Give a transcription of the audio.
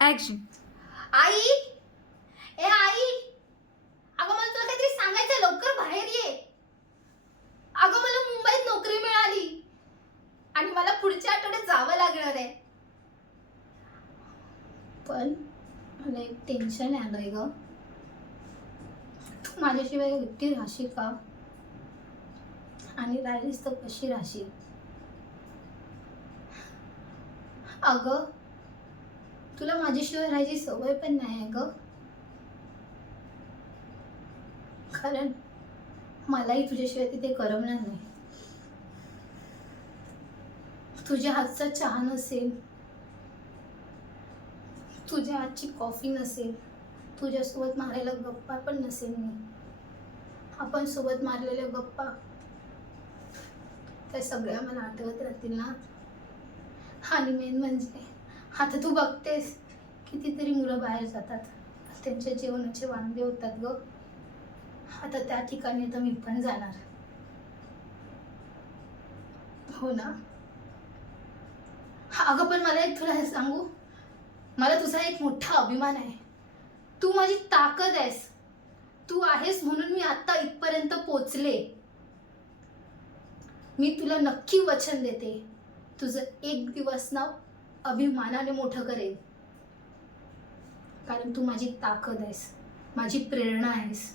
Action. आई, ए आई, अगं मला तुला काहीतरी सांगायचं, लवकर बाहेर ये. अगं मला मुंबईत नोकरी मिळाली आणि मला पुढच्या आठवड्यात जावं लागणार आहे. पण मला एक टेन्शन आलंय ग. तू माझ्याशिवाय एकटी राहशील का? आणि राहिलीस तर कशी राहशील? अगं तुला माझ्याशिवाय राहायची सवय पण नाही आहे ग. कारण मलाही तुझ्याशिवाय तिथे करमणार नाही. तुझ्या हातचा चहा नसेल, तुझ्या हातची कॉफी नसेल, तुझ्यासोबत मारायला गप्पा पण नसेल मी. आपण सोबत मारलेल्या गप्पा त्या सगळ्या मला आठवत राहतील ना. आणि मेन म्हणजे आता तू बघतेस कितीतरी मुलं बाहेर जातात, त्यांच्या जेवणाचे वांदे होतात ग. आता त्या ठिकाणी आता मी पण जाणार. हो ना. अगं पण मला एक तुला हे सांगू, मला तुझा एक मोठा अभिमान आहे. तू माझी ताकद आहेस. तू आहेस म्हणून मी आता इथपर्यंत पोचले. मी तुला नक्की वचन देते, तुझं एक दिवस नाव अभिमानाने मोठं करेन. कारण तू माझी ताकद आहेस, माझी प्रेरणा आहेस.